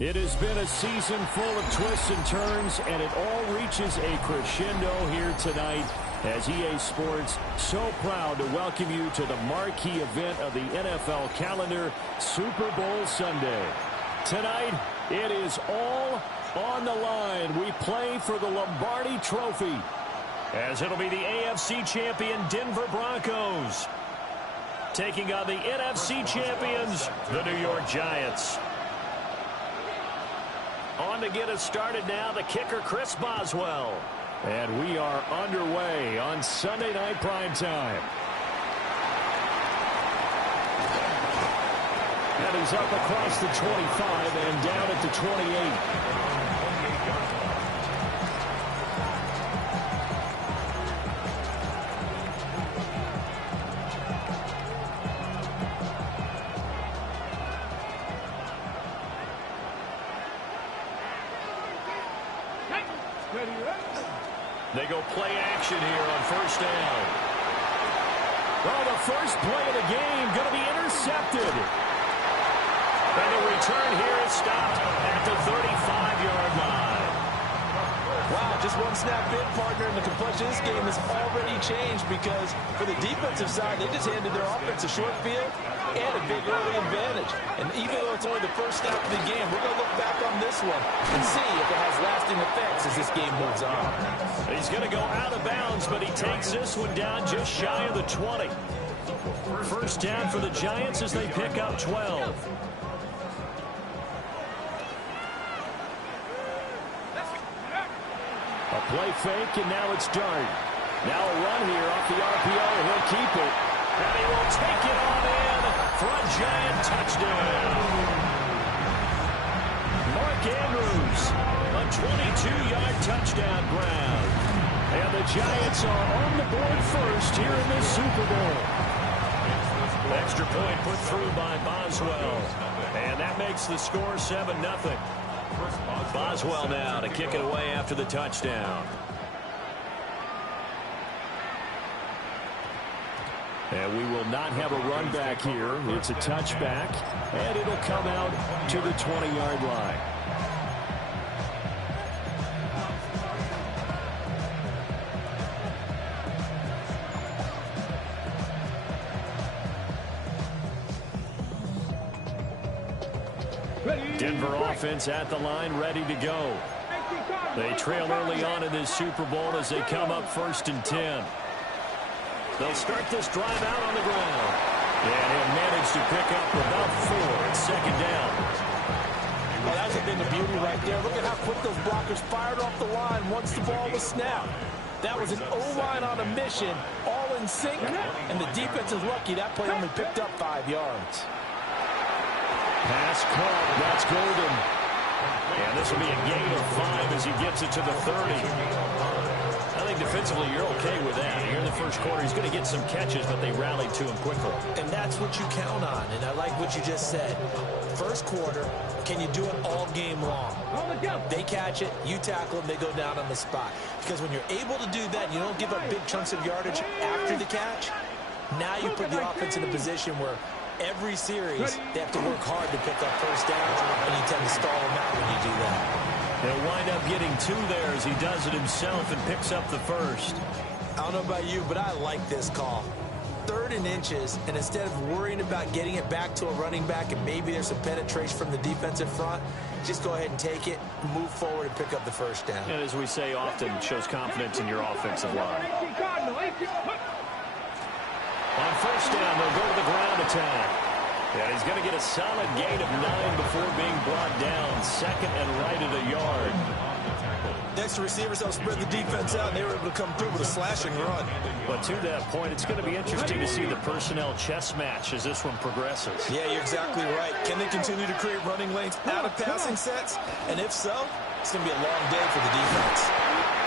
It has been a season full of twists and turns, and it all reaches a crescendo here tonight as EA Sports so proud to welcome you to the marquee event of the NFL calendar, Super Bowl Sunday. Tonight, it is all on the line. We play for the Lombardi Trophy, as it'll be the AFC champion Denver Broncos taking on the NFC champions, the New York Giants. On to get us started now, the kicker, Chris Boswell. And we are underway on Sunday Night Primetime. And he's up across the 25 and down at the 28. They go play action here on first down. Well, the first play of the game going to be intercepted. And the return here is stopped at the 35-yard line. Wow, just one snap in, partner, and the complexion of this game has already changed because for the defensive side, they just handed their offense a short field and a big early advantage. And even though it's only the first snap of the game, we're going to look back on this one and see if it has lasting effects as this game moves on. He's going to go out of bounds, but he takes this one down just shy of the 20. First down for the Giants as they pick up 12. A play fake, and now it's Dart. Now a run here off the RPO. He'll keep it. And he will take it on in for a Giant touchdown. Mark Andrews, a 22-yard touchdown grab. And the Giants are on the board first here in this Super Bowl. Extra point put through by Boswell. And that makes the score 7-0. Boswell now to kick it away after the touchdown. And we will not have a run back here. It's a touchback, and it'll come out to the 20-yard line. Denver offense at the line, ready to go. They trail early on in this Super Bowl as they come up 1st and 10. They'll start this drive out on the ground. And he'll manage to pick up about 4 at second down. Well, that's a thing of beauty right there. Look at how quick those blockers fired off the line once the ball was snapped. That was an O-line on a mission, all in sync, and the defense is lucky that play only picked up 5 yards. Pass caught. That's Golden. And this will be a gain of 5 as he gets it to the 30. I think defensively you're okay with that. Here in the first quarter, he's going to get some catches, but they rallied to him quickly. And that's what you count on, and I like what you just said. First quarter, can you do it all game long? They catch it, you tackle them, they go down on the spot. Because when you're able to do that, you don't give up big chunks of yardage after the catch. Now you put the offense in a position where every series, they have to work hard to pick up first downs, and you tend to stall them out when you do that. They'll wind up getting 2 there as he does it himself and picks up the first. I don't know about you, but I like this call. 3rd and inches, and instead of worrying about getting it back to a running back and maybe there's some penetration from the defensive front, just go ahead and take it, move forward, and pick up the first down. And as we say often, it shows confidence in your offensive line. On first down, they'll go to the ground attack. And he's going to get a solid gain of 9 before being brought down. 2nd and right at a yard. Next, the receivers help spread the defense out, and they were able to come through with a slashing run. But to that point, it's going to be interesting to see the personnel chess match as this one progresses. Yeah, you're exactly right. Can they continue to create running lanes out of passing sets? And if so, it's going to be a long day for the defense.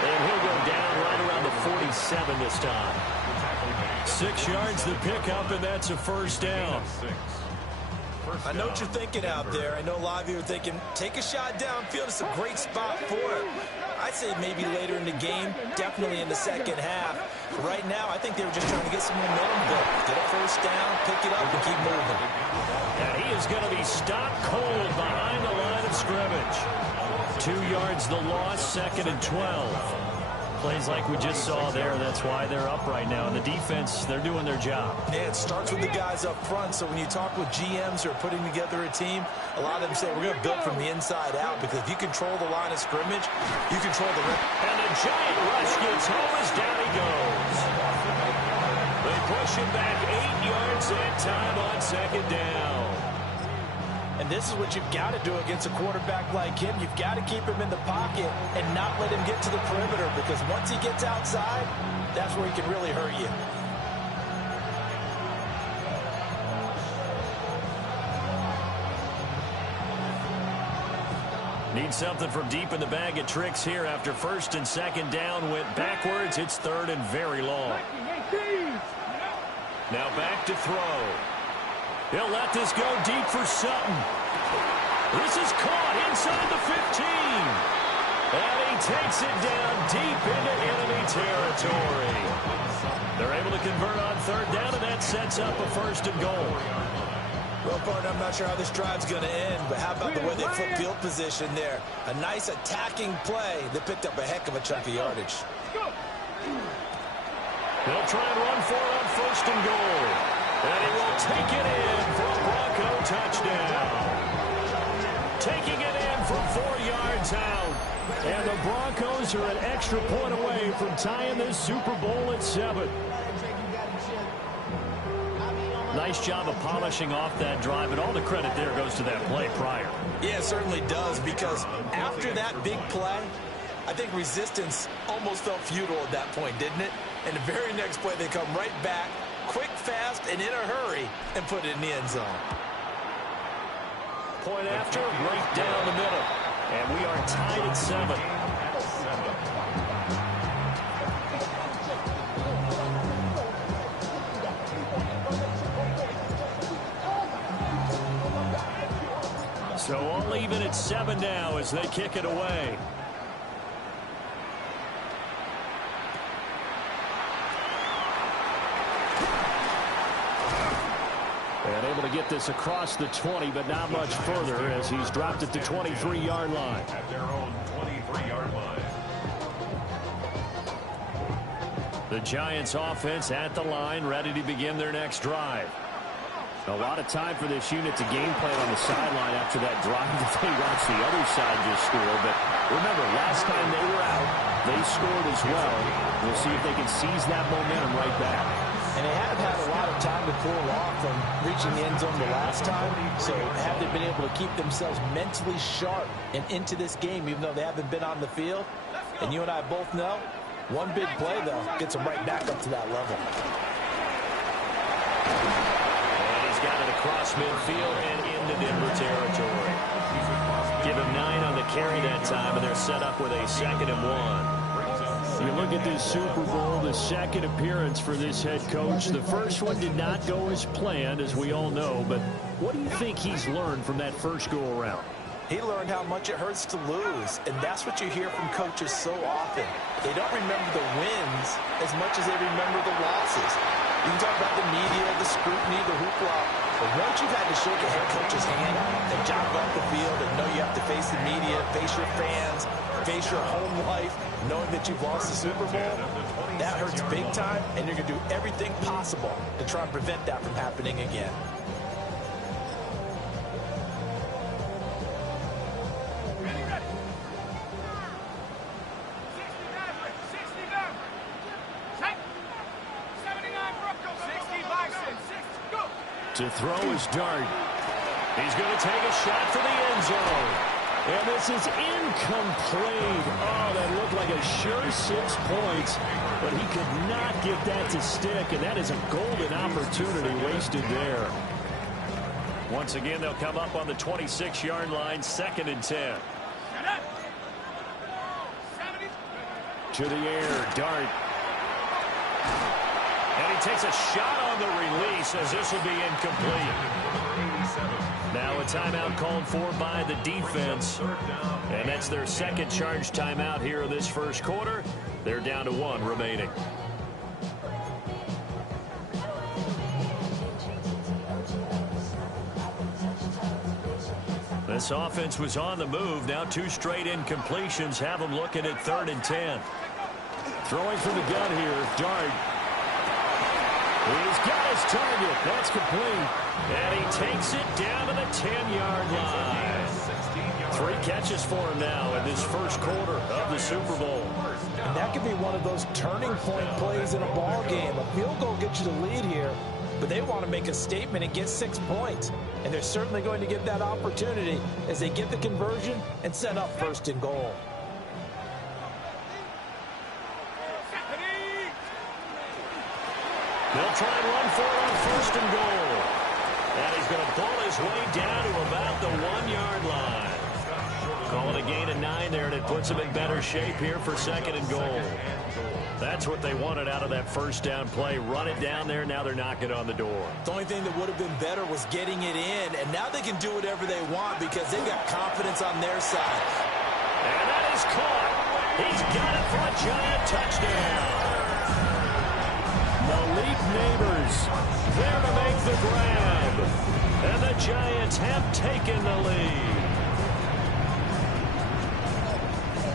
And he'll go down right around the 47 this time. 6 yards to pick up, and that's a first down. I know what you're thinking out there. I know a lot of you are thinking, take a shot downfield. It's a great spot for it. I'd say maybe later in the game, definitely in the second half. Right now, I think they were just trying to get some momentum built. Get a first down, pick it up, and keep moving. And he is going to be stopped cold behind the line of scrimmage. 2 yards the loss, 2nd and 12. Plays like we just saw there. That's why they're up right now. And the defense, they're doing their job. Yeah, it starts with the guys up front. So when you talk with GMs who are putting together a team, a lot of them say, we're going to build from the inside out, because if you control the line of scrimmage, you control the rest. And the giant rush gets home as down he goes. They push him back 8 yards that time on 2nd down. And this is what you've got to do against a quarterback like him. You've got to keep him in the pocket and not let him get to the perimeter, because once he gets outside, that's where he can really hurt you. Need something from deep in the bag of tricks here after 1st and 2nd down went backwards. It's 3rd and very long. Now back to throw. He'll let this go deep for Sutton. This is caught inside the 15. And he takes it down deep into enemy territory. They're able to convert on 3rd down, and that sets up a 1st and goal. Well, partner, I'm not sure how this drive's going to end, but how about the way they flip field position there? A nice attacking play that picked up a heck of a chunk of yardage. They'll try and run for it on 1st and goal. And he will take it in for a Bronco touchdown. Taking it in from 4 yards out. And the Broncos are an extra point away from tying this Super Bowl at 7. Nice job of polishing off that drive, and all the credit there goes to that play prior. Yeah, it certainly does, because after that big play, I think resistance almost felt futile at that point, didn't it? And the very next play, they come right back, quick, fast, and in a hurry, and put it in the end zone. Point after, right down the middle. And we are tied at 7. So all even at 7 now as they kick it away. And able to get this across the 20, but not much further as he's dropped it to 23-yard line. At their own 23-yard line. The Giants offense at the line, ready to begin their next drive. A lot of time for this unit to game plan on the sideline after that drive that they watched the other side just score. But remember, last time they were out, they scored as well. We'll see if they can seize that momentum right back. And they have had a lot of time to cool off from reaching the end zone the last time. So have they been able to keep themselves mentally sharp and into this game, even though they haven't been on the field? And you and I both know, one big play, though, gets them right back up to that level. And he's got it across midfield and into Denver territory. Give him 9 on the carry that time, and they're set up with a 2nd and 1. You look at this Super Bowl, the second appearance for this head coach. The first one did not go as planned, as we all know. But what do you think he's learned from that first go-around? He learned how much it hurts to lose, and that's what you hear from coaches so often. They don't remember the wins as much as they remember the losses. You can talk about the media, the scrutiny, the hoopla, but once you've had to shake a head coach's hand and jog off the field and know you have to face the media, face your fans, face your home life, knowing that you've lost the Super Bowl, that hurts big time, and you're going to do everything possible to try and prevent that from happening again. To throw is Dart. He's going to take a shot for the end zone. And this is incomplete. Oh, that looked like a sure 6 points, but he could not get that to stick, and that is a golden opportunity wasted there. Once again, they'll come up on the 26-yard line, 2nd and 10. To the air, Dart. And he he takes a shot on the release as this will be incomplete. Now a timeout called for by the defense. And that's their second charge timeout here in this first quarter. They're down to 1 remaining. This offense was on the move. Now 2 straight incompletions have them looking at 3rd and 10. Throwing from the gun here, Dart. He's got his target. That's complete. And he takes it down to the 10-yard line. 3 catches for him now in this first quarter of the Super Bowl. And that could be one of those turning point plays in a ball game. A field goal gets you the lead here, but they want to make a statement and get 6 points. And they're certainly going to get that opportunity as they get the conversion and set up 1st and goal. They'll try and run for it on 1st and goal. And he's going to pull his way down to about the 1-yard line. Call it a gain of 9 there, and it puts them in better shape here for 2nd and goal. That's what they wanted out of that first down play. Run it down there. Now they're knocking on the door. The only thing that would have been better was getting it in, and now they can do whatever they want because they've got confidence on their side. And that is caught. He's got it for a Giant touchdown. Malik Neighbors there to make the grab. And the Giants have taken the lead.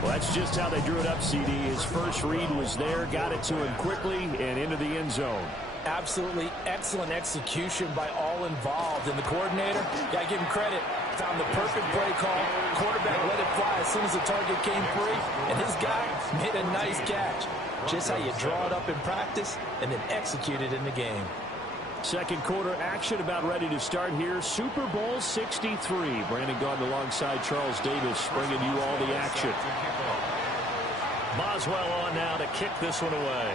Well, that's just how they drew it up, CD. His first read was there, got it to him quickly, and into the end zone. Absolutely excellent execution by all involved. And the coordinator, got to give him credit, found the perfect play call. Quarterback let it fly as soon as the target came free, and his guy made a nice catch. Just how you draw it up in practice and then execute it in the game. Second quarter action about ready to start here. Super Bowl 63. Brandon Gaudin alongside Charles Davis bringing you all the action. Boswell on now to kick this one away.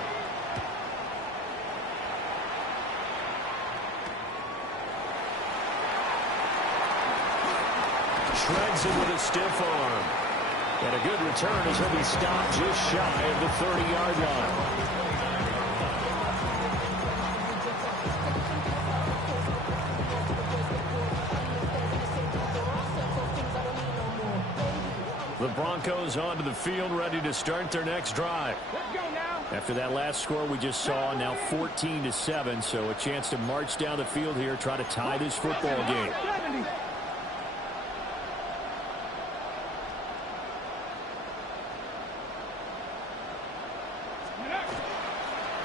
Shreds it with a stiff arm. And a good return as he'll be stopped just shy of the 30-yard line. The Broncos onto the field, ready to start their next drive. Let's go now. After that last score we just saw, now 14-7, so a chance to march down the field here, try to tie this football game. 70.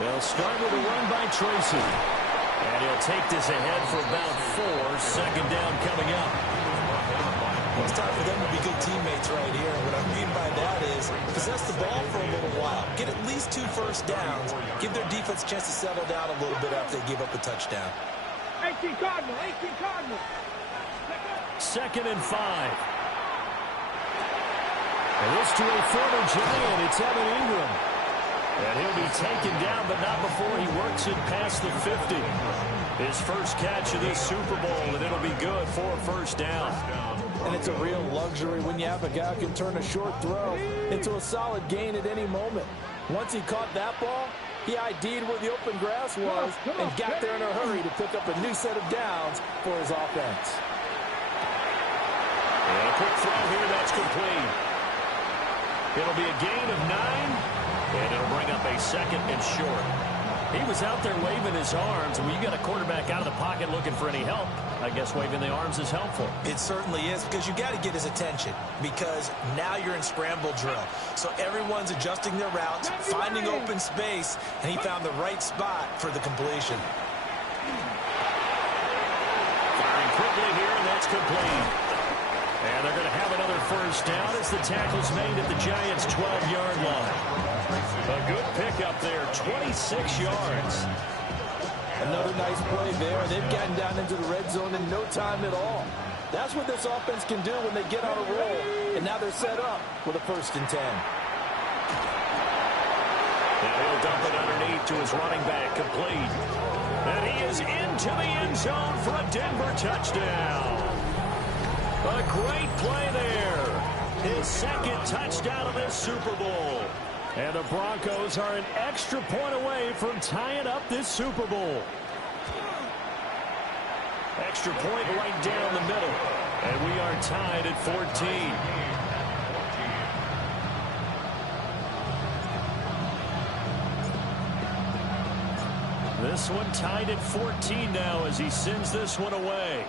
They'll start with a run by Tracy. And he'll take this ahead for about 4. Second down coming up. Well, it's time for them to be good teammates right here. What I mean by that is possess the ball for a little while. Get at least 2 first downs. Give their defense a chance to settle down a little bit after they give up a touchdown. 18 Cardinal, 18 Cardinal. 2nd and 5. And this to a former Giant, it's Evan Ingram. And he'll be taken down, but not before he works it past the 50. His first catch of this Super Bowl, and it'll be good for a first down. And it's a real luxury when you have a guy who can turn a short throw into a solid gain at any moment. Once he caught that ball, he ID'd where the open grass was and got there in a hurry to pick up a new set of downs for his offense. And a quick throw here, that's complete. It'll be a gain of 9. And it'll bring up a 2nd and short. He was out there waving his arms. When you got a quarterback out of the pocket looking for any help, I guess waving the arms is helpful. It certainly is, because you got to get his attention, because now you're in scramble drill. So everyone's adjusting their routes, finding open space, and he found the right spot for the completion. Firing quickly here, and that's complete. And they're going to have another first down as the tackle's made at the Giants' 12-yard line. A good pickup there, 26 yards. Another nice play there. They've gotten down into the red zone in no time at all. That's what this offense can do when they get on a roll. And now they're set up with a 1st and 10. And he'll dump it underneath to his running back, complete. And he is into the end zone for a Denver touchdown. A great play there. His 2nd touchdown of this Super Bowl. And the Broncos are an extra point away from tying up this Super Bowl. Extra point right down the middle. And we are tied at 14. This one tied at 14 now as he sends this one away.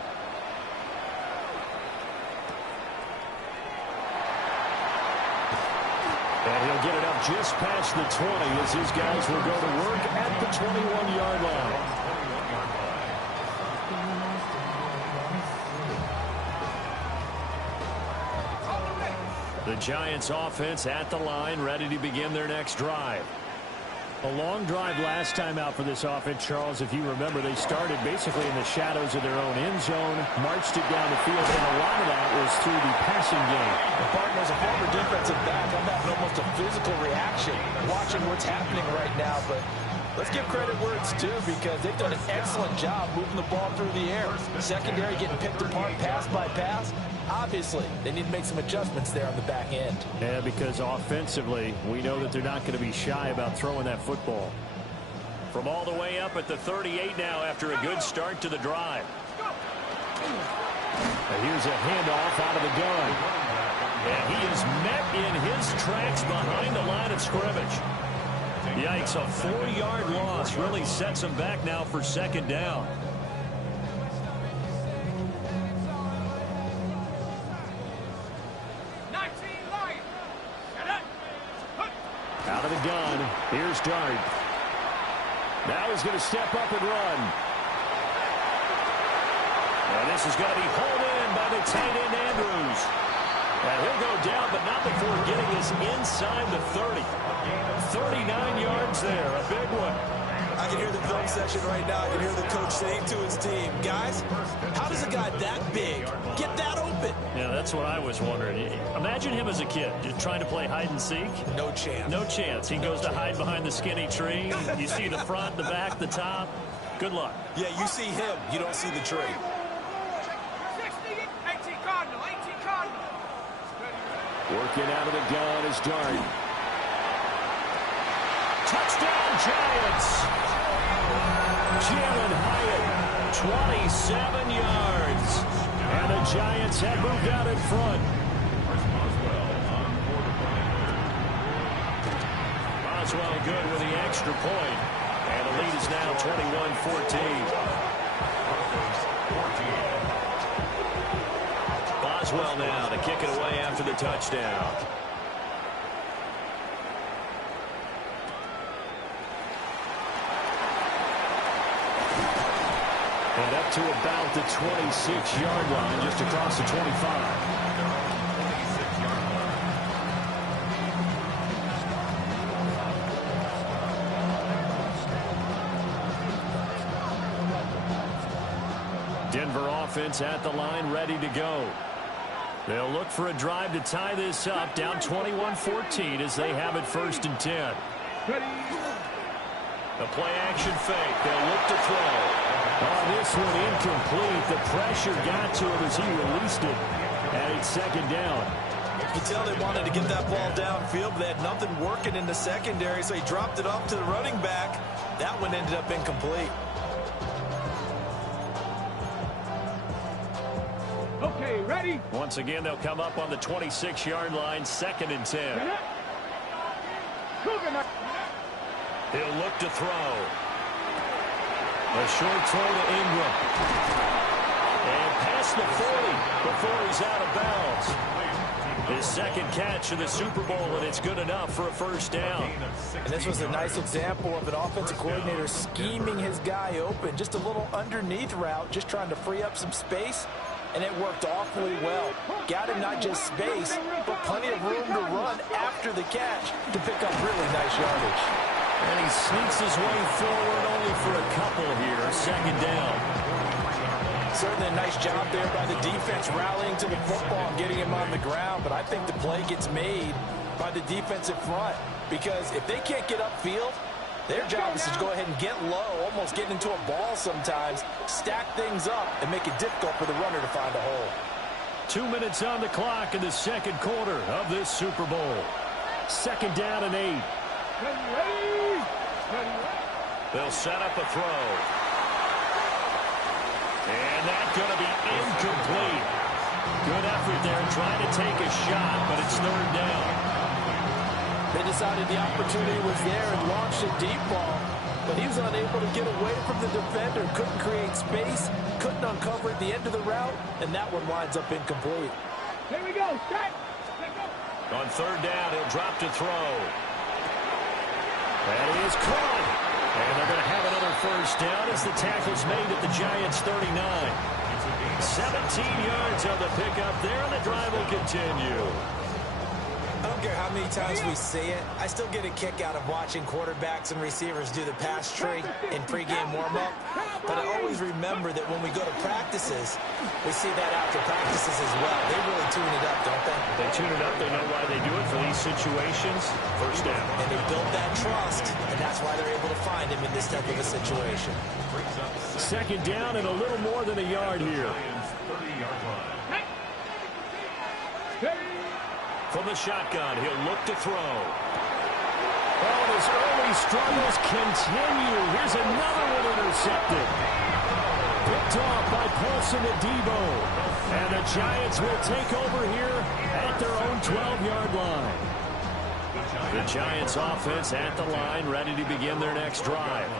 And he'll get it up just past the 20 as his guys will go to work at the 21-yard line. The Giants offense at the line, ready to begin their next drive. A long drive last time out for this offense, Charles. If you remember, they started basically in the shadows of their own end zone, marched it down the field, and a lot of that was through the passing game. Barton, as a former defensive back, I'm having almost a physical reaction watching what's happening right now. But let's give credit where it's due because they've done an excellent job moving the ball through the air. Secondary getting picked apart pass by pass. Obviously, they need to make some adjustments there on the back end. Yeah, because offensively, we know that they're not going to be shy about throwing that football. From all the way up at the 38 now after a good start to the drive. Here's a handoff out of the gun. And he is met in his tracks behind the line of scrimmage. Yikes, a 4-yard loss really sets him back now for second down. Out of the gun, here's Dart. Now he's going to step up and run. And this is going to be hauled in by the tight end Andrews. And he'll go down, but not before getting us inside the 30. 39 yards there, a big one. I can hear the film session right now. I can hear the coach saying to his team, guys, how does a guy that big get that open? Yeah, that's what I was wondering. Imagine him as a kid, just trying to play hide and seek. No chance. No chance. He goes to hide behind the skinny tree. You see the front, the back, the top. Good luck. Yeah, you see him. You don't see the tree. 18 Cardinal, 18 Cardinal. Working out of the gun is Dart. Touchdown, Giants! Jalen Hyatt, 27 yards. And the Giants have moved out in front. Boswell good with the extra point. And the lead is now 21-14. Boswell now to kick it away after the touchdown. And up to about the 26-yard line, just across the 25. Denver offense at the line, ready to go. They'll look for a drive to tie this up, down 21-14 as they have it 1st and 10. The play-action fake. They'll look to throw. Oh, this one incomplete. The pressure got to him as he released it. And it's 2nd down. You can tell they wanted to get that ball downfield, but they had nothing working in the secondary, so he dropped it off to the running back. That one ended up incomplete. Okay, ready? Once again, they'll come up on the 26-yard line, 2nd and 10. He'll look to throw. A short throw to Ingram. And past the 40 before he's out of bounds. His 2nd catch of the Super Bowl, and it's good enough for a 1st down. And this was a nice example of an offensive coordinator scheming his guy open. Just a little underneath route, just trying to free up some space. And it worked awfully well. Got him not just space, but plenty of room to run after the catch to pick up really nice yardage. And he sneaks his way forward only for a couple here. 2nd down. Certainly a nice job there by the defense rallying to the football and getting him on the ground. But I think the play gets made by the defensive front. Because if they can't get upfield, their job is to go ahead and get low, almost get into a ball sometimes, stack things up, and make it difficult for the runner to find a hole. 2 minutes on the clock in the 2nd quarter of this Super Bowl. 2nd down and 8. They'll set up a throw. And that's going to be incomplete. Good effort there trying to take a shot, but it's 3rd down. They decided the opportunity was there and launched a deep ball, but he was unable to get away from the defender, couldn't create space, couldn't uncover at the end of the route, and that one winds up incomplete. Here we go. Set. On 3rd down, he'll drop to throw. And he is caught. And they're going to have another 1st down as the tackle's made at the Giants' 39. 17 yards on the pickup there, and the drive will continue. I don't care how many times we see it. I still get a kick out of watching quarterbacks and receivers do the pass tree in pregame warm-up. But I always remember that when we go to practices, we see that after practices as well. They really tune it up, don't they? They tune it up. They know why they do it for these situations. 1st down. And they built that trust, and that's why they're able to find him in this type of a situation. 2nd down and a little more than a yard here. From the shotgun, he'll look to throw. Oh, his early struggles continue. Here's another one intercepted. Picked off by Paulson Adebo. And the Giants will take over here at their own 12-yard line. The Giants offense at the line, ready to begin their next drive.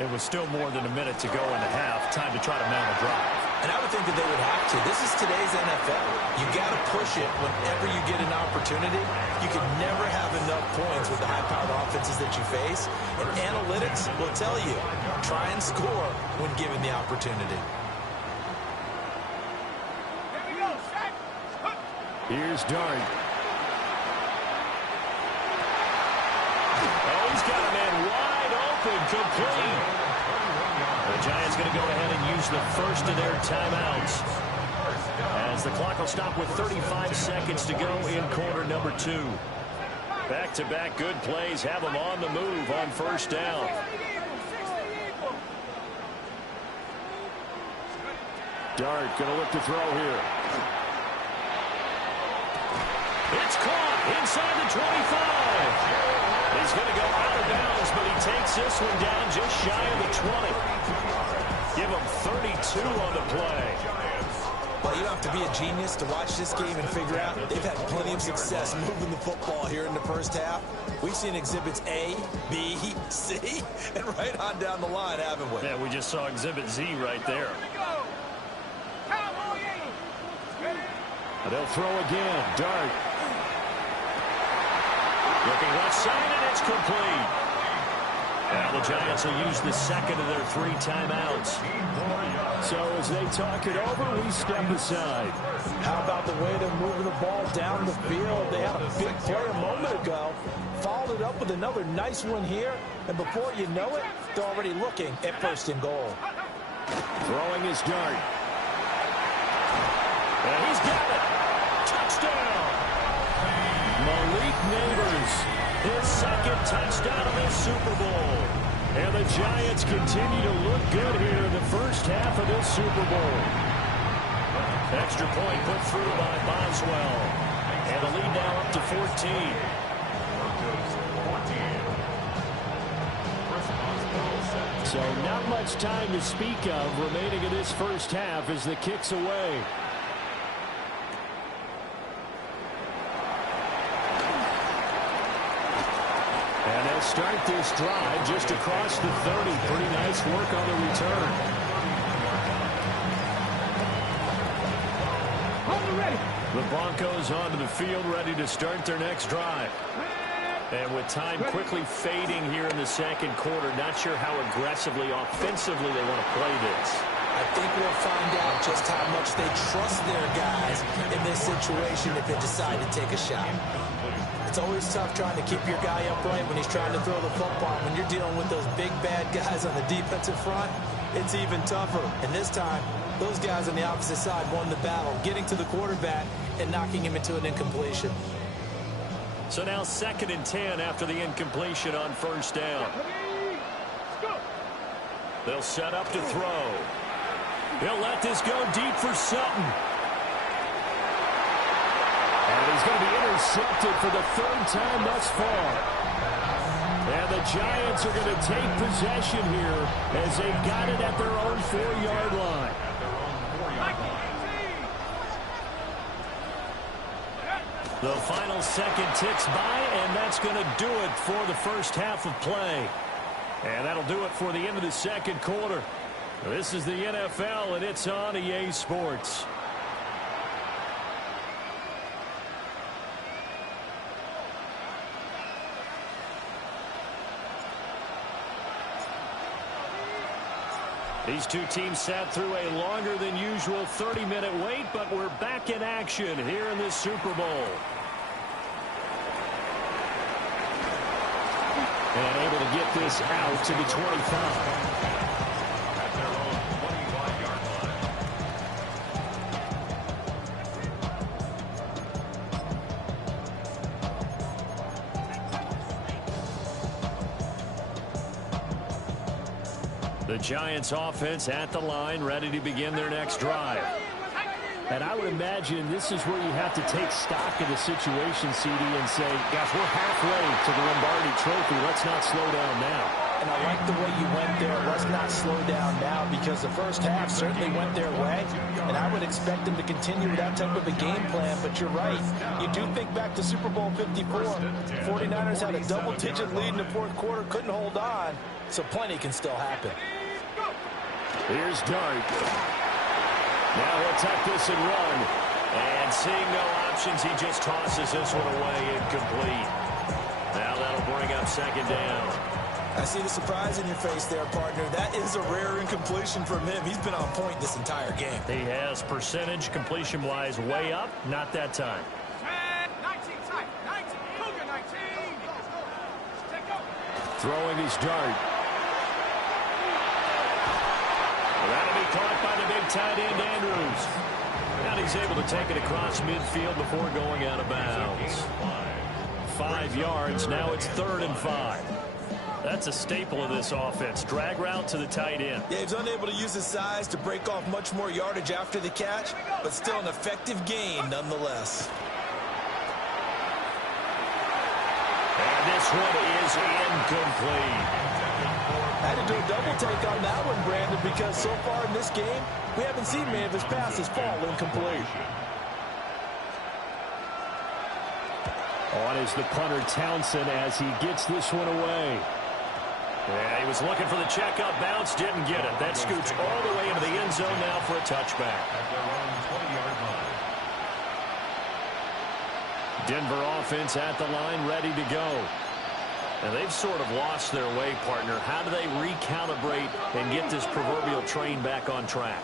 It was still more than a minute to go in the half. Time to try to mount a drive. And I would think that they would have to. This is today's NFL. You got to push it whenever you get an opportunity. You can never have enough points with the high-powered offenses that you face. And analytics will tell you, try and score when given the opportunity. Here we go. Set. Here's Dart. Oh, he's got a man wide open, complete. The Giants going to go ahead and use the first of their timeouts, as the clock will stop with 35 seconds to go in quarter number 2. Back-to-back good plays have them on the move on 1st down. Dart going to look to throw here. It's caught inside the 25. He's going to go out of bounds, but he takes this one down just shy of the 20. Give him 32 on the play. Well, you don't have to be a genius to watch this game and figure out they've had plenty of success moving the football here in the 1st half. We've seen exhibits A, B, C, and right on down the line, haven't we? Yeah, we just saw exhibit Z right there. They'll throw again. Dart. Looking left side, and it's complete. Now the Giants will use the 2nd of their 3 timeouts. So as they talk it over, we step aside. How about the way they're moving the ball down the field? They had a big play a moment ago. Followed it up with another nice one here. And before you know it, they're already looking at 1st and goal. Throwing his Dart. And he's got it. Touchdown. Malik Neighbors, His 2nd touchdown of this Super Bowl. and the Giants continue to look good here in the 1st half of this Super Bowl. Extra point put through by Boswell. And the lead now up to 14. So not much time to speak of remaining in this 1st half as the kick's away. And they'll start this drive just across the 30. Pretty nice work on the return. The Broncos onto the field ready to start their next drive. And with time quickly fading here in the 2nd quarter, not sure how aggressively, offensively they want to play this. I think we'll find out just how much they trust their guys in this situation if they decide to take a shot. It's always tough trying to keep your guy upright when he's trying to throw the football. When you're dealing with those big, bad guys on the defensive front, it's even tougher. And this time, those guys on the opposite side won the battle, getting to the quarterback and knocking him into an incompletion. So now 2nd and 10 after the incompletion on 1st down. They'll set up to throw. He'll let this go deep for Sutton. And But he's going to be intercepted for the third time thus far. And the Giants are going to take possession here as they've got it at their own 4-yard line. The final second ticks by, and that's going to do it for the first half of play. And that'll do it for the end of the second quarter. This is the NFL, and it's on EA Sports. These two teams sat through a longer than usual 30-minute wait, but we're back in action here in this Super Bowl. And able to get this out to the 25. At their own 25-yard line. The Giants offense at the line, ready to begin their next drive. And I would imagine this is where you have to take stock of the situation, CD, and say, gosh, we're halfway to the Lombardi Trophy. Let's not slow down now. And I like the way you went there. Let's not slow down now, because the first half certainly went their way. And I would expect them to continue with that type of a game plan. But you're right. You do think back to Super Bowl 54. 49ers had a double-digit lead in the fourth quarter, couldn't hold on. So plenty can still happen. Here's Dart. Now he'll tuck this and run. And seeing no options, he just tosses this one away, incomplete. Now that'll bring up second down. I see the surprise in your face there, partner. That is a rare incompletion from him. He's been on point this entire game. He has percentage completion-wise way up. Not that time. 19 tight. 19. Cougar 19. Take go. Throwing his Dart. That'll be caught by the big tight end, Andrews. And he's able to take it across midfield before going out of bounds. 5 yards. Now it's 3rd and 5. That's a staple of this offense. Drag route to the tight end. Yeah, he's unable to use his size to break off much more yardage after the catch, but still an effective gain nonetheless. And this one is incomplete. I had to do a double take on that one, Brandon, because so far in this game, we haven't seen many of his passes fall incomplete. On is the punter, Townsend, as he gets this one away. Yeah, he was looking for the checkup bounce, didn't get it. That scoots all the way into the end zone now for a touchback. At their own 20-yard line. Denver offense at the line, ready to go. And they've sort of lost their way, partner. How do they recalibrate and get this proverbial train back on track?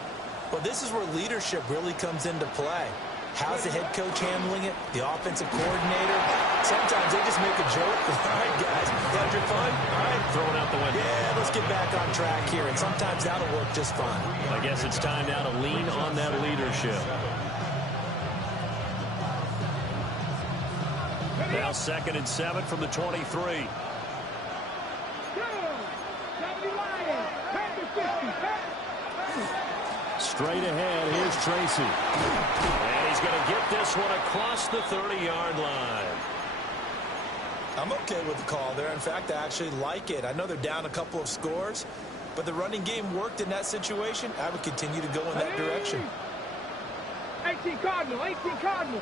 Well, this is where leadership really comes into play. How's the head coach handling it? The offensive coordinator? Sometimes they just make a joke. All right, guys, you had your fun? All right. Throwing out the window. Yeah, let's get back on track here. And sometimes that'll work just fine. I guess it's time now to lean on that leadership. Now 2nd and 7 from the 23. Straight ahead, here's Tracy. And he's going to get this one across the 30-yard line. I'm okay with the call there. In fact, I actually like it. I know they're down a couple of scores, but the running game worked in that situation. I would continue to go in that direction. 18 Cardinal, 18 Cardinal.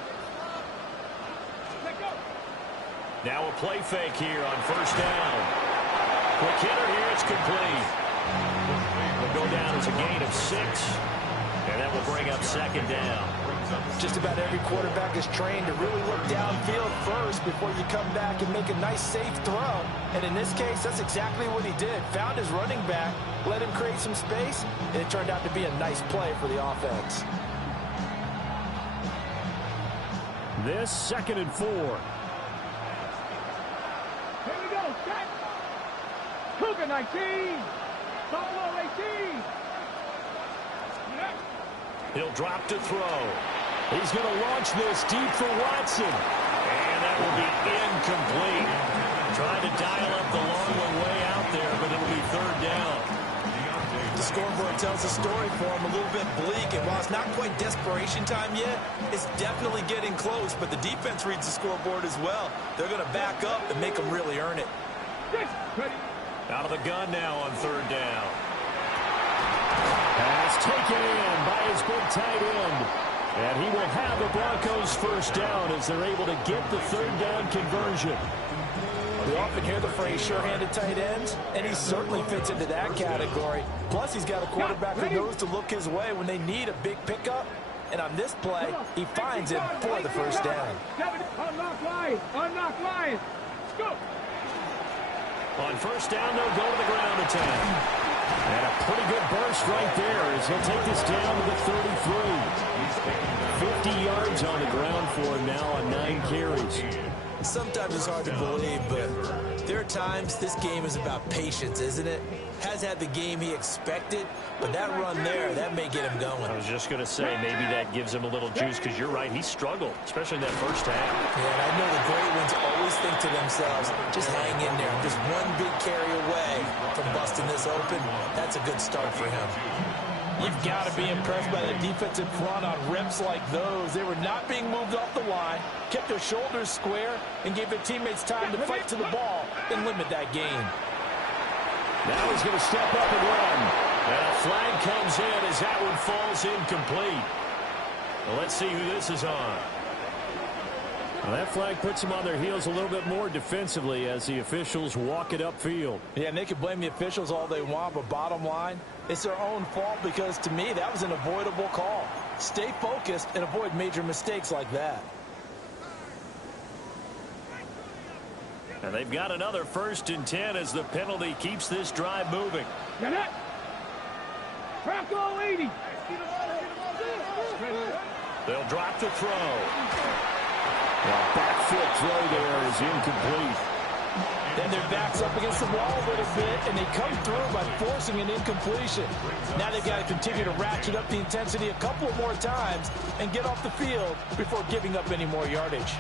Let go. Now a play fake here on 1st down. Quick hitter here, it's complete. Will go down as a gain of 6. And that will bring up 2nd down. Just about every quarterback is trained to really look downfield first before you come back and make a nice, safe throw. And in this case, that's exactly what he did. Found his running back, let him create some space, and it turned out to be a nice play for the offense. This 2nd and 4. Here we go. Set. Cougar 19. Buffalo 18. He'll drop to throw. He's going to launch this deep for Watson. And that will be incomplete. Trying to dial up the long one way out there, but it'll be 3rd down. The scoreboard score tells the story for them, a little bit bleak. And while it's not quite desperation time yet, it's definitely getting close. But the defense reads the scoreboard as well. They're going to back up and make them really earn it. Out of the gun now on third down. Pass taken in by his big tight end. And he will have the Broncos first down as they're able to get the third down conversion. We often hear the phrase sure-handed tight ends, and he certainly fits into that category. Plus, he's got a quarterback who knows to look his way when they need a big pickup. And on this play, he finds it for the first down. Unlock line. Unlock line. Let's go. On first down, they'll go to the ground attack. And a pretty good burst right there as he'll take this down to the 33. 50 yards on the ground for him now on 9 carries. Sometimes it's hard to believe, but there are times this game is about patience, isn't it? Has had the game he expected, but that run there, that may get him going. I was just going to say, maybe that gives him a little juice, because you're right, he struggled, especially in that first half. Yeah, and I know the great ones always think to themselves, just hang in there. Just one big carry away from busting this open. That's a good start for him. You've got to be impressed by the defensive front on reps like those. They were not being moved off the line, kept their shoulders square, and gave their teammates time to fight to the ball and limit that gain. Now he's going to step up and run. And a flag comes in as that one falls incomplete. Well, let's see who this is on. Well, that flag puts them on their heels a little bit more defensively as the officials walk it upfield. Yeah, and they can blame the officials all they want, but bottom line, it's their own fault because, to me, that was an avoidable call. Stay focused and avoid major mistakes like that. And they've got another 1st and 10 as the penalty keeps this drive moving. Get it. Bronco 80. They'll drop the throw. Well, back foot throw there is incomplete. Then their back's up against the wall a little bit, and they come through by forcing an incompletion. Now they've got to continue to ratchet up the intensity a couple of more times and get off the field before giving up any more yardage.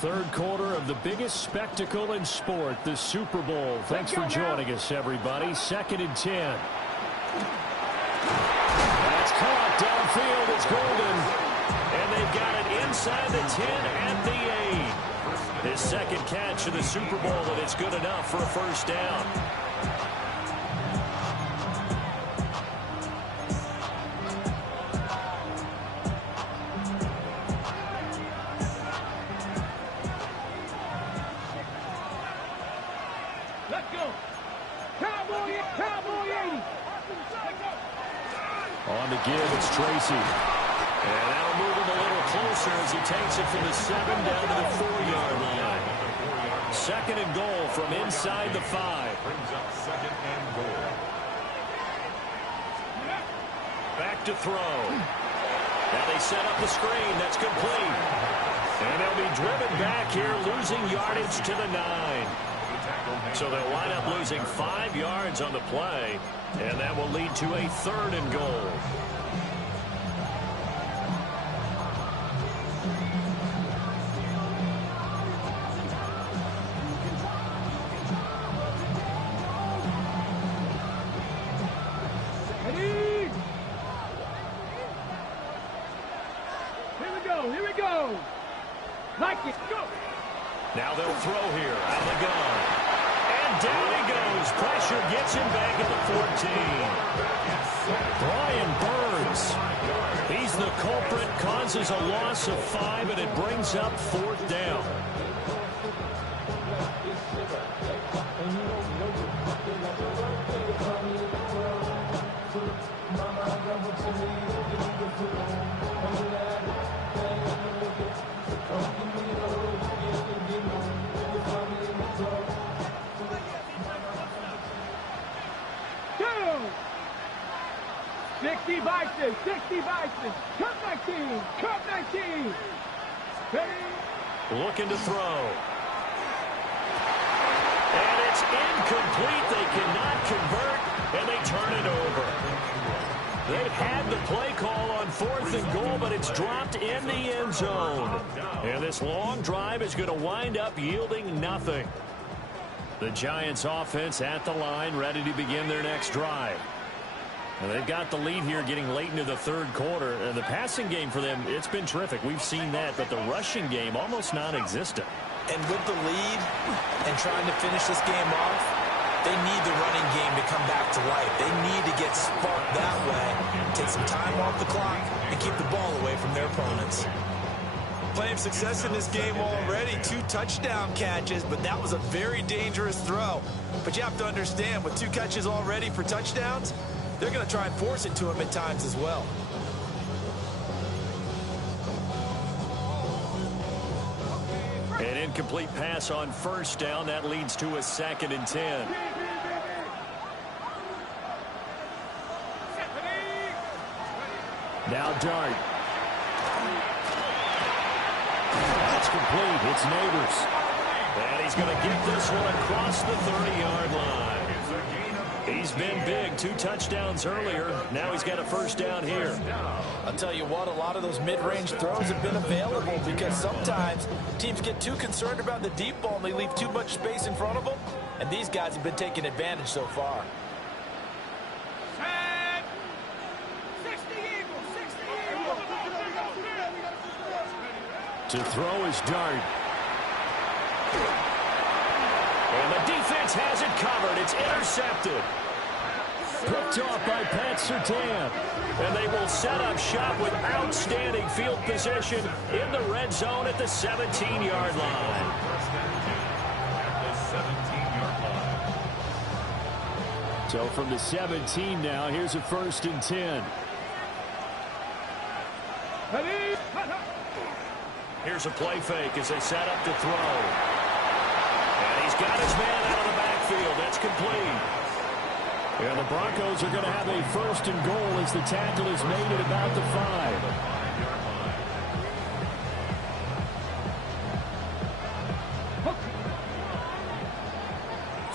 Third quarter of the biggest spectacle in sport, the Super Bowl. Thanks for joining us, everybody. 2nd and 10. That's caught downfield. It's Golden. And they've got it inside the 10 at the 8. His second catch of the Super Bowl, and it's good enough for a first down. On the give, it's Tracy. And that'll move him a little closer as he takes it from the 7 down to the 4-yard line. 2nd and goal from inside the 5. Brings up 2nd and goal. Back to throw. Now they set up the screen. That's complete. And they'll be driven back here, losing yardage to the 9. So they'll wind up losing 5 yards on the play, and that will lead to a 3rd and goal. Ready? Here we go. Like it, go. Now they'll throw here out of the gun. And down he goes. Pressure gets him back at the 14. Brian Burns. He's the culprit, causes a loss of 5, and it brings up 4th down. Go! 60 Bison, 60 Bison. Cut 19, cut 19. Ready? Looking to throw. And it's incomplete. They cannot convert, and they turn it over. They've had the play call on 4th and goal, but it's dropped in the end zone. And this long drive is going to wind up yielding nothing. The Giants offense at the line, ready to begin their next drive. And they've got the lead here getting late into the 3rd quarter. And the passing game for them, it's been terrific. We've seen that, but the rushing game almost non-existent. And with the lead and trying to finish this game off, they need the running game to come back to life. They need to get sparked that way, take some time off the clock, and keep the ball away from their opponents. Plenty of success in this game already. 2 touchdown catches, but that was a very dangerous throw. But you have to understand, with 2 catches already for touchdowns, they're going to try and force it to him at times as well. An incomplete pass on 1st down. That leads to a 2nd and 10. Now Dart. That's complete. It's Neighbors. And he's going to get this one across the 30-yard line. He's been big. 2 touchdowns earlier. Now he's got a 1st down here. I'll tell you what, a lot of those mid-range throws have been available because sometimes teams get too concerned about the deep ball and they leave too much space in front of them. And these guys have been taking advantage so far. To throw is Dart. And the defense has it covered. It's intercepted. Picked off by Pat Surtain. And they will set up shop with outstanding field position in the red zone at the 17-yard line. So from the 17 now, here's a 1st and 10. Here's a play fake as they set up to throw. And he's got his man out of the backfield. That's complete. And the Broncos are going to have a 1st and goal as the tackle is made at about the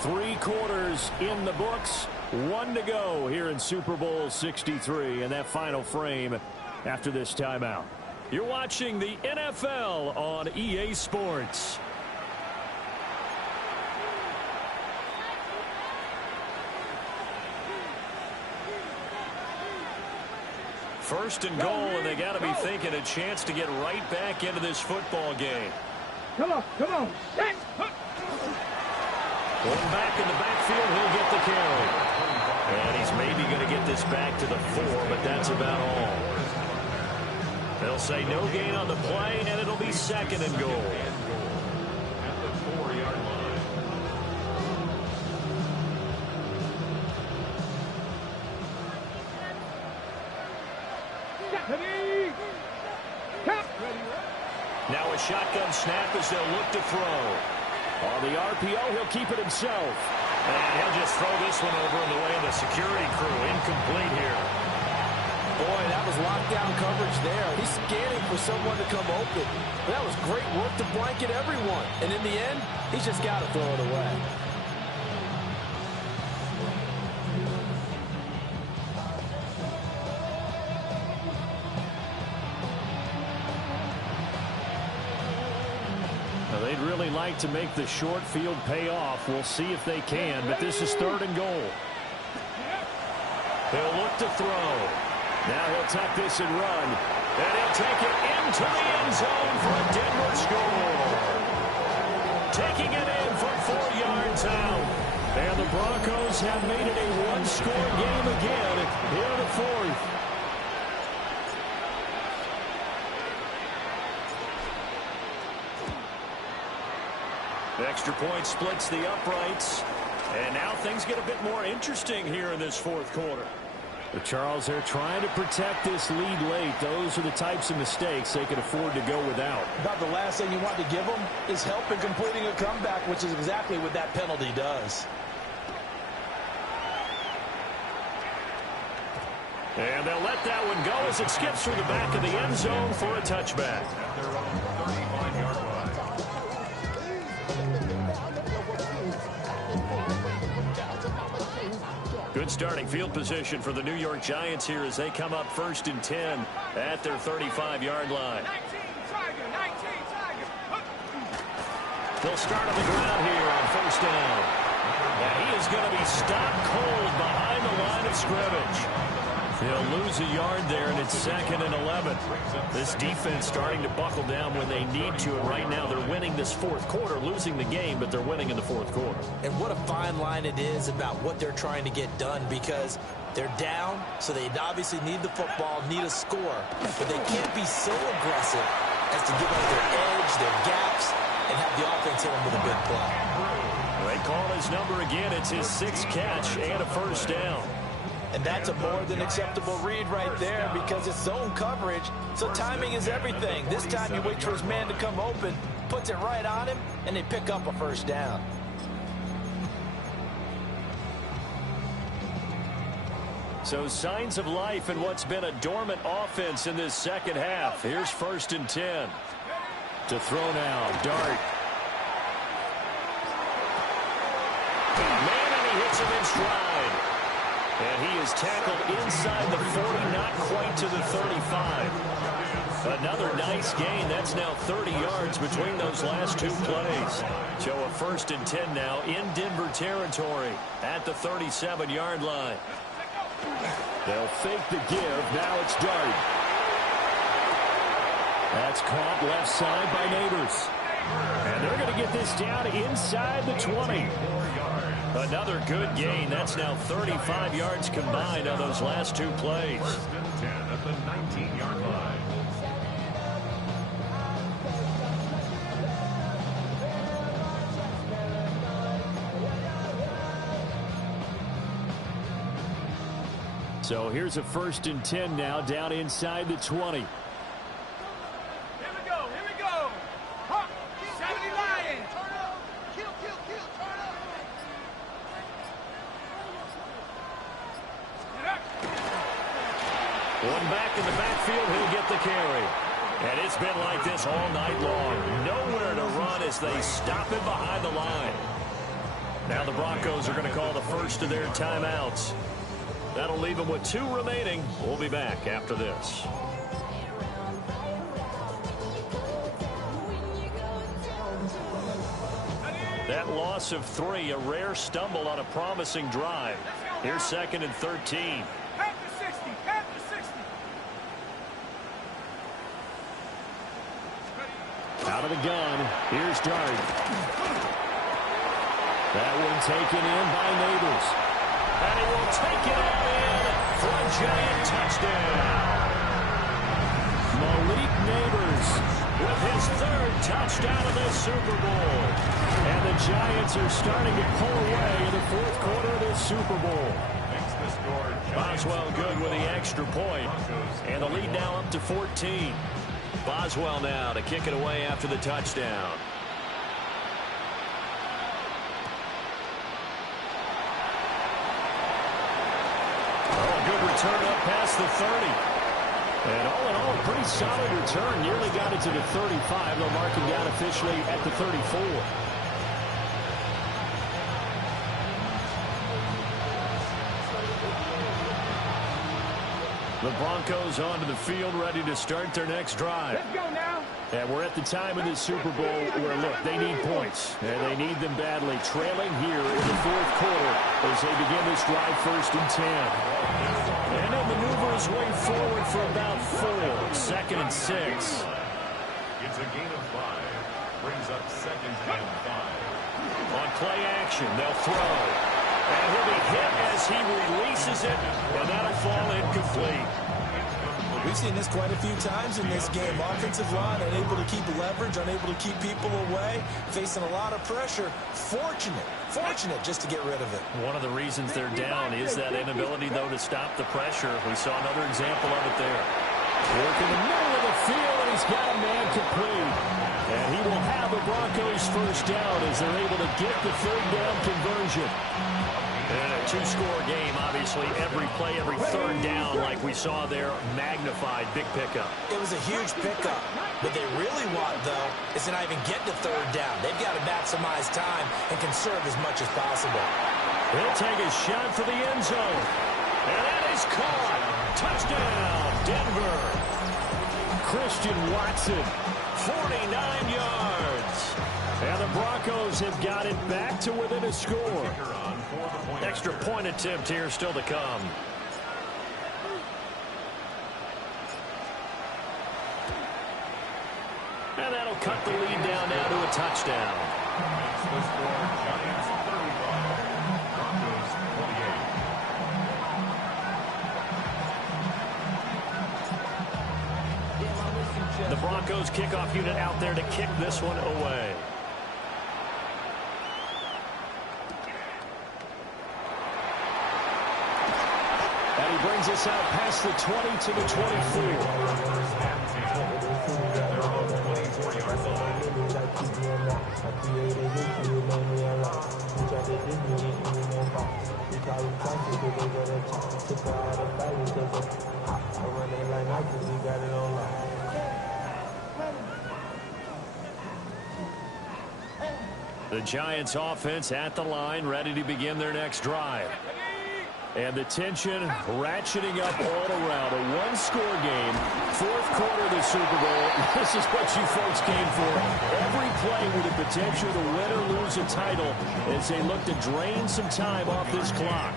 5. 3 quarters in the books. 1 to go here in Super Bowl 63. And that final frame after this timeout. You're watching the NFL on EA Sports. First and goal, and they got to be thinking a chance to get right back into this football game. Come on, come on. Going back in the backfield, he'll get the carry. And he's maybe going to get this back to the 4, but that's about all. They'll say no gain on the play, and it'll be 2nd and goal. At the 4-yard line. Now a shotgun snap as they'll look to throw. On the RPO, he'll keep it himself. And he'll just throw this one over in the way of the security crew. Incomplete here. Boy, that was lockdown coverage there. He's scanning for someone to come open. That was great work to blanket everyone. And in the end, he's just got to throw it away. They'd really like to make the short field pay off. We'll see if they can, but this is 3rd and goal. They'll look to throw. Now he'll tuck this and run. And he'll take it into the end zone for a Denver score. Taking it in from 4 yards out. And the Broncos have made it a 1-score game again here in the 4th. Extra point splits the uprights. And now things get a bit more interesting here in this 4th quarter. But Charles, they're trying to protect this lead late. Those are the types of mistakes they can afford to go without. About the last thing you want to give them is help in completing a comeback, which is exactly what that penalty does. And they'll let that one go as it skips through the back of the end zone for a touchback. At their own 35-yard line. Good starting field position for the New York Giants here as they come up 1st and 10 at their 35-yard line. They'll start on the ground here on 1st down. And he is going to be stopped cold behind the line of scrimmage. They'll lose a yard there, and it's 2nd and 11. This defense starting to buckle down when they need to, and right now they're winning this 4th quarter, losing the game, but they're winning in the 4th quarter. And what a fine line it is about what they're trying to get done, because they're down, so they obviously need the football, need a score, but they can't be so aggressive as to give up their edge, their gaps, and have the offense hit them with a big play. They call his number again. It's his 6th catch and a 1st down. And that's a more than acceptable read right there because it's zone coverage, so timing is everything. This time you wait for his man to come open, puts it right on him, and they pick up a 1st down. So signs of life in what's been a dormant offense in this 2nd half. Here's 1st and 10. To throw now, Dart. Man, and he hits him in stride. And he is tackled inside the 40, not quite to the 35. Another nice gain. That's now 30 yards between those last 2 plays. So a 1st and 10 now in Denver territory at the 37-yard line. They'll fake the give. Now it's Dart. That's caught left side by Neighbors. And they're going to get this down inside the 20. Another good gain. That's now 35 yards combined on those last 2 plays. 1st and 10 at the 19-yard line. So here's a 1st and 10 now down inside the 20. One back in the backfield, he'll get the carry. And it's been like this all night long. Nowhere to run as they stop him behind the line. Now the Broncos are going to call the first of their timeouts. That'll leave them with 2 remaining. We'll be back after this. That loss of 3, a rare stumble on a promising drive. Here's 2nd and 13. Out of the gun, here's Dart. That one taken in by Neighbors. And he will take it out in for a giant touchdown. Malik Neighbors with his 3rd touchdown of the Super Bowl. And the Giants are starting to pull away in the 4th quarter of this Super Bowl. Boswell good with the extra point. And the lead now up to 14. Boswell now to kick it away after the touchdown. Oh, good return up past the 30. And all in all, pretty solid return. Nearly got it to the 35. They'll mark him down officially at the 34. The Broncos onto the field, ready to start their next drive. Let's go now. And we're at the time in the Super Bowl where, look, they need points. And they need them badly. Trailing here in the 4th quarter as they begin this drive 1st and 10. And he'll maneuver his way forward for about 4. 2nd and 6. It's a gain of 5. Brings up 2nd and 5. On play action, they'll throw. And he'll be hit as he releases it, and that'll fall incomplete. We've seen this quite a few times in this game. Offensive line unable to keep leverage, unable to keep people away, facing a lot of pressure. Fortunate just to get rid of it. One of the reasons they're down is that inability, though, to stop the pressure. We saw another example of it there. Working the middle of the field, and he's got a man complete. And he will have the Broncos 1st down as they're able to get the 3rd down conversion. And a 2-score game, obviously, every play, every 3rd down, like we saw there, magnified, big pickup. It was a huge pickup. What they really want, though, is to not even get to 3rd down. They've got to maximize time and conserve as much as possible. He'll take a shot for the end zone. And that is caught. Touchdown, Denver. Christian Watson, 49 yards. And the Broncos have got it back to within a score. Extra point attempt here still to come. And that'll cut the lead down now to a touchdown. Giants 35, Broncos 28. The Broncos kickoff unit out there to kick this one away. And he brings us out past the 20 to the 24. The Giants offense at the line, ready to begin their next drive. And the tension ratcheting up all around. A one-score game, fourth quarter of the Super Bowl. This is what you folks came for. Every play with the potential to win or lose a title as they look to drain some time off this clock.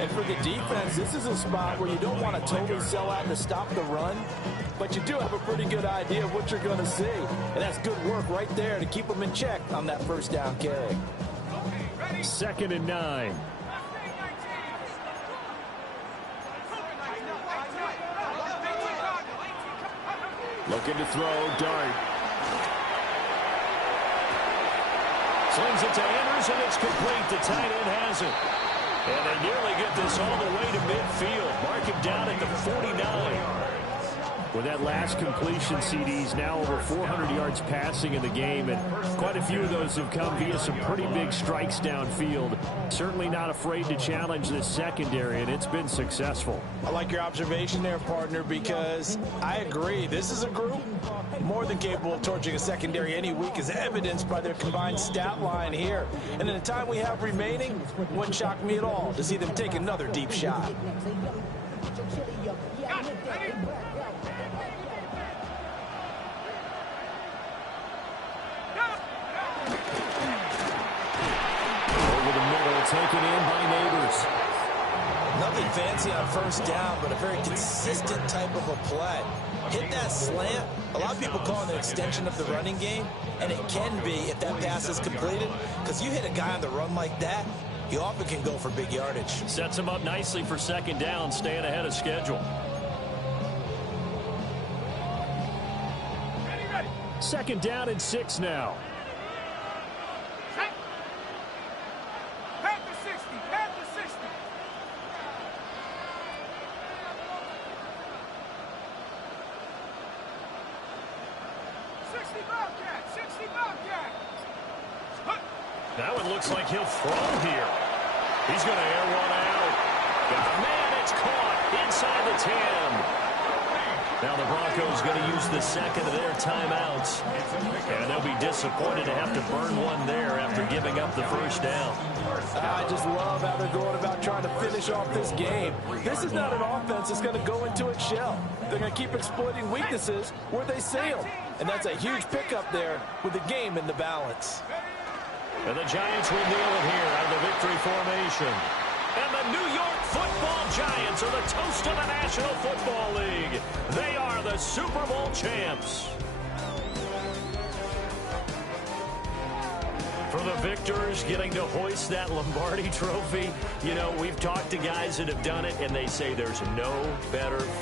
And for the defense, this is a spot where you don't want to totally sell out to stop the run, but you do have a pretty good idea of what you're going to see. And that's good work right there to keep them in check on that first down carry. 2nd and 9. Looking to throw, Dart. Slings it to Andrews, and it's complete. The tight end has it. And they nearly get this all the way to midfield. Mark him down at the 49. With that last completion, CD's now over 400 yards passing in the game, and quite a few of those have come via some pretty big strikes downfield. Certainly not afraid to challenge this secondary, and it's been successful. I like your observation there, partner, because I agree. This is a group more than capable of torching a secondary any week, as evidenced by their combined stat line here. And in the time we have remaining, wouldn't shock me at all to see them take another deep shot. Taken in by Neighbors. Nothing fancy on first down, but a very consistent type of a play. Hit that slant. A lot of people call it an extension of the running game, and it can be if that pass is completed, because you hit a guy on the run like that, he often can go for big yardage. Sets him up nicely for 2nd down, staying ahead of schedule. 2nd down and 6 now. Now it looks like he'll throw here. He's going to air one out. Man, it's caught inside the 10. Now the Broncos going to use the second of their timeouts. And they'll be disappointed to have to burn one there after giving up the first down. I just love how they're going about trying to finish off this game. This is not an offense that's going to go into its shell. They're going to keep exploiting weaknesses where they see them. And that's a huge pickup there with the game in the balance. And the Giants will kneel it here out of the victory formation. And the New York Football Giants are the toast of the National Football League. They are the Super Bowl champs. For the victors, getting to hoist that Lombardi trophy, you know, we've talked to guys that have done it, and they say there's no better feeling.